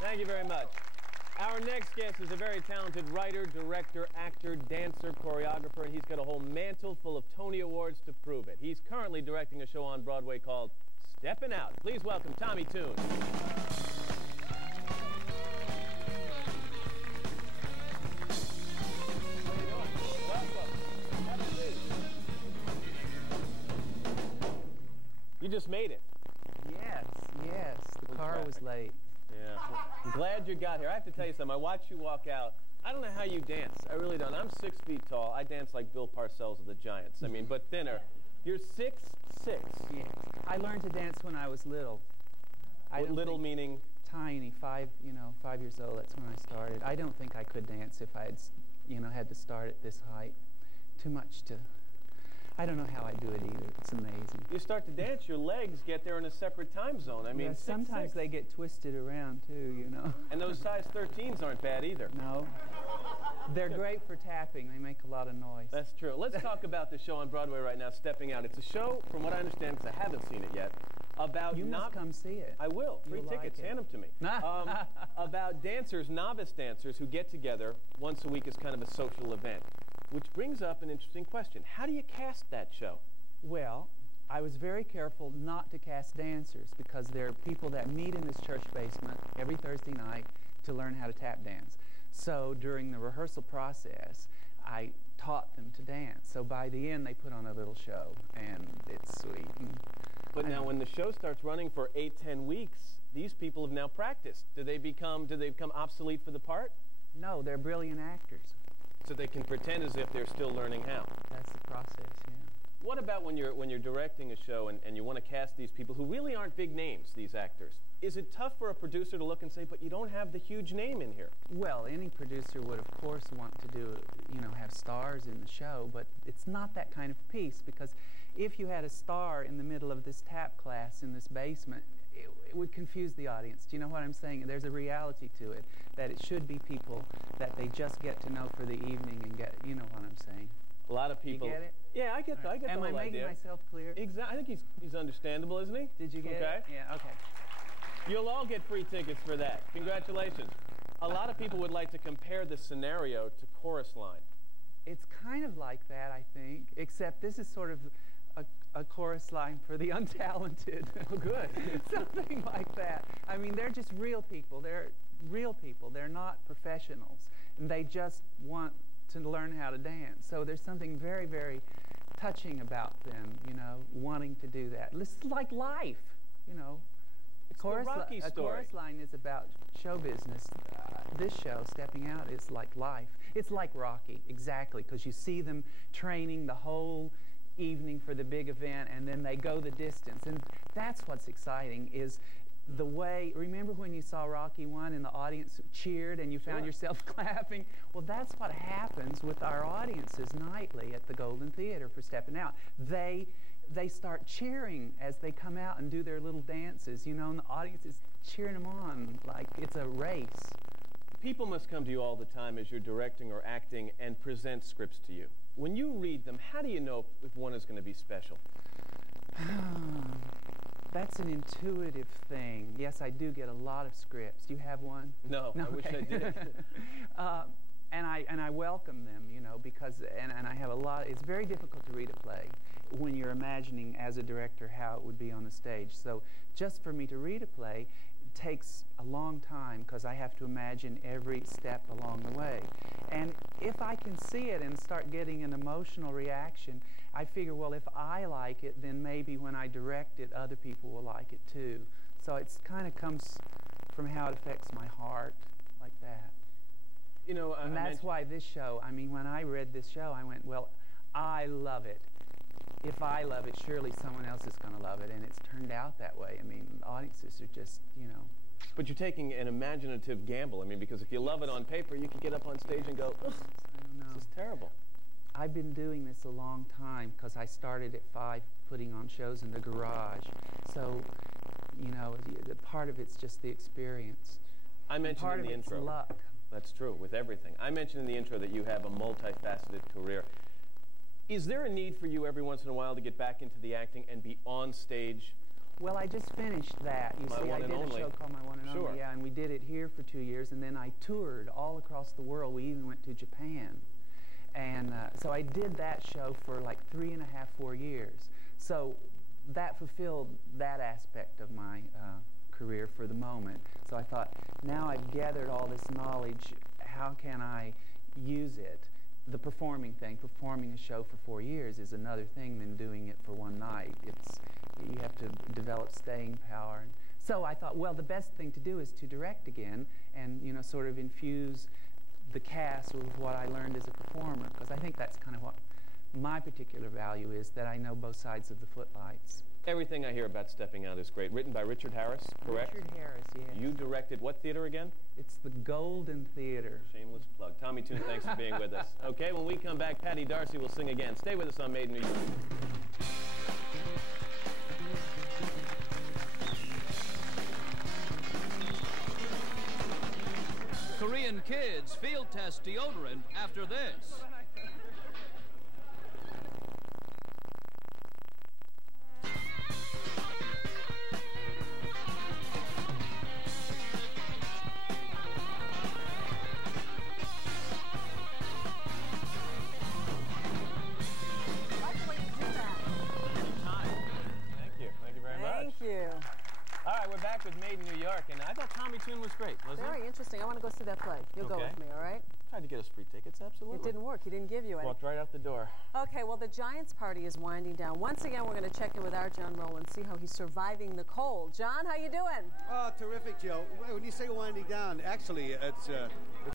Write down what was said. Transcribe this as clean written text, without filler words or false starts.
Thank you very much. Our next guest is a very talented writer, director, actor, dancer, choreographer, and he's got a whole mantle full of Tony Awards to prove it. He's currently directing a show on Broadway called Steppin' Out. Please welcome Tommy Tune. You just made it. Yes. The car was late. Yeah. I'm glad you got here. I have to tell you something. I watched you walk out. I don't know how you dance. I really don't. I'm 6 feet tall. I dance like Bill Parcells of the Giants. I mean, but thinner. You're 6'6". Yes. I learned to dance when I was little. Little meaning? Tiny, 5 years old. That's when I started. I don't think I could dance if I had, had to start at this height. Too much to... I don't know how I do it either. It's amazing. You start to dance, your legs get there in a separate time zone. I mean, yeah, sometimes they get twisted around too, And those size 13s aren't bad either. No. They're great for tapping. They make a lot of noise. That's true. Let's talk about the show on Broadway right now, Stepping Out. It's a show, from what I understand, because I haven't seen it yet, about... You must come see it. I will. Free tickets. Hand them to me. About dancers, novice dancers, who get together once a week as kind of a social event. Which brings up an interesting question. How do you cast that show? Well, I was very careful not to cast dancers because there are people that meet in this church basement every Thursday night to learn how to tap dance. So during the rehearsal process, I taught them to dance. So by the end, they put on a little show, and it's sweet. But now when the show starts running for 8-10 weeks, these people have now practiced. Do they become obsolete for the part? No, they're brilliant actors. So they can pretend as if they're still learning how. That's the process, yeah. What about when you're directing a show and you want to cast these people who really aren't big names, these actors? Is it tough for a producer to look and say, but you don't have the huge name in here? Well, any producer would, of course, want to do, have stars in the show, but it's not that kind of piece, because if you had a star in the middle of this tap class in this basement, it would confuse the audience. Do you know what I'm saying? There's a reality to it, that it should be people that they just get to know for the evening and get, you know what I'm saying? A lot of people... You get it? Yeah, I get the whole idea. Am I making myself clear? Exactly. I think he's understandable, isn't he? Did you get it? Yeah, okay. You'll all get free tickets for that. Congratulations. A lot of people would like to compare this scenario to Chorus Line. It's kind of like that, I think, except this is sort of a chorus line for the untalented. Oh, good. Something like that. I mean, they're just real people. They're real people. They're not professionals. And they just want to learn how to dance. So there's something very, very touching about them, wanting to do that. It's like life, It's the Rocky story. A chorus line is about show business. This show, Stepping Out, is like life. It's like Rocky, exactly, because you see them training the whole evening for the big event, and then they go the distance. And that's what's exciting, is the way... Remember when you saw Rocky 1 and the audience cheered and you found yourself clapping? Well, that's what happens with our audiences nightly at the Golden Theater for Stepping Out. They start cheering as they come out and do their little dances, and the audience is cheering them on like it's a race. People must come to you all the time as you're directing or acting and present scripts to you. When you read them, how do you know if one is going to be special? That's an intuitive thing. Yes, I do get a lot of scripts. Do you have one? No, I wish I did. And I welcome them, because and I have a lot. It's very difficult to read a play when you're imagining as a director how it would be on the stage. So just for me to read a play takes a long time, because I have to imagine every step along the way. And if I can see it and start getting an emotional reaction, I figure, well, if I like it, then maybe when I direct it, other people will like it too. So it's kind of comes from how it affects my heart, like that. And that's why this show, I mean, when I read this show, I went, well, I love it. If I love it, surely someone else is going to love it, and it's turned out that way. I mean, audiences are just, But you're taking an imaginative gamble. I mean, because if you love it on paper, you could get up on stage and go, ugh, I don't know. This is terrible. I've been doing this a long time, because I started at 5 putting on shows in the garage. So, the part of it's just the experience. I mentioned in the intro. Part of it's luck. That's true, with everything. I mentioned in the intro that you have a multifaceted career. Is there a need for you every once in a while to get back into the acting and be on stage? Well, I just finished that. You see, I did a show called My One and Sure. Only. Yeah, and we did it here for 2 years, and then I toured all across the world. We even went to Japan. And so I did that show for like 3.5, 4 years. So that fulfilled that aspect of my career for the moment. So I thought, now I've gathered all this knowledge, how can I use it? The performing thing, performing a show for 4 years is another thing than doing it for one night. You have to develop staying power. So I thought, well, the best thing to do is to direct again and, you know, sort of infuse the cast with what I learned as a performer, because I think that's kind of what my particular value is, that I know both sides of the footlights. Everything I hear about Stepping Out is great. Written by Richard Harris, correct? Richard Harris, yes. You directed what theater again? It's the Golden Theater. Shameless plug. Tommy Tune, thanks for being with us. Okay, when we come back, Patty Darcy will sing again. Stay with us on Made in New York. Korean kids field test deodorant after this. All right, we're back with Made in New York, and I thought Tommy Tune was great, wasn't it? Very interesting. I want to go see that play. You'll go with me, all right? Tried to get us free tickets, absolutely. It didn't work. He didn't give you any. Walked right out the door. Okay, well, the Giants party is winding down. Once again, we're going to check in with our John Rowland, see how he's surviving the cold. John, how you doing? Oh, terrific, Joe. When you say winding down, actually,